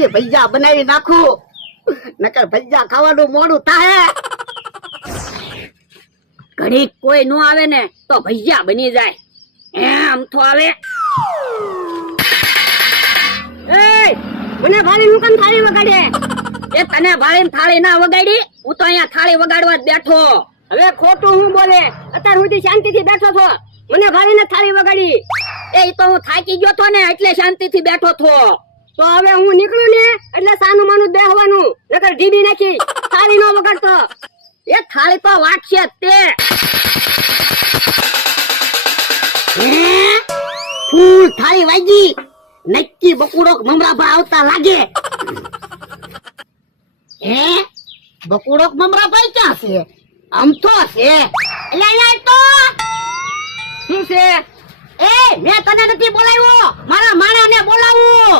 કે ભજીયા બનાવી નાખું, નકર ભજીયા ખાવાનું મોડું થાય. ઘડીક કોઈ નો આવે ને તો ભજીયા બની જાય. એમ તો આવે. એ મને ભાળી હું કેમ થાળી વગાડે? એ તને ભાળીને થાળી ના વગાડી? હું તો અહીંયા થાળી વગાડવા જ બેઠો. હવે ખોટું હું બોલે? અત્યાર સુધી શાંતિથી બેઠો છો, મને ભાળીને થાળી વગાડી. એ તો હું થાકી ગયો તો ને એટલે શાંતિથી બેઠો છો. તો હવે હું નીકળું ને એટલે સાનું માનું બેહવાનું, નકર ઢીબી નાખી. થાળી નો વગાડતો. એ થાળી તો વાટશે જ તે. ફૂલ થાળી વાગી, નક્કી બકુડો મમરાભા આવતા લાગે. હે બકુડો મમરાભાઈ ક્યાં છે? આમ તો છે. એટલે તો શું છે? એ મેં તને નથી બોલાવ્યો, મારા માણાને બોલાવું.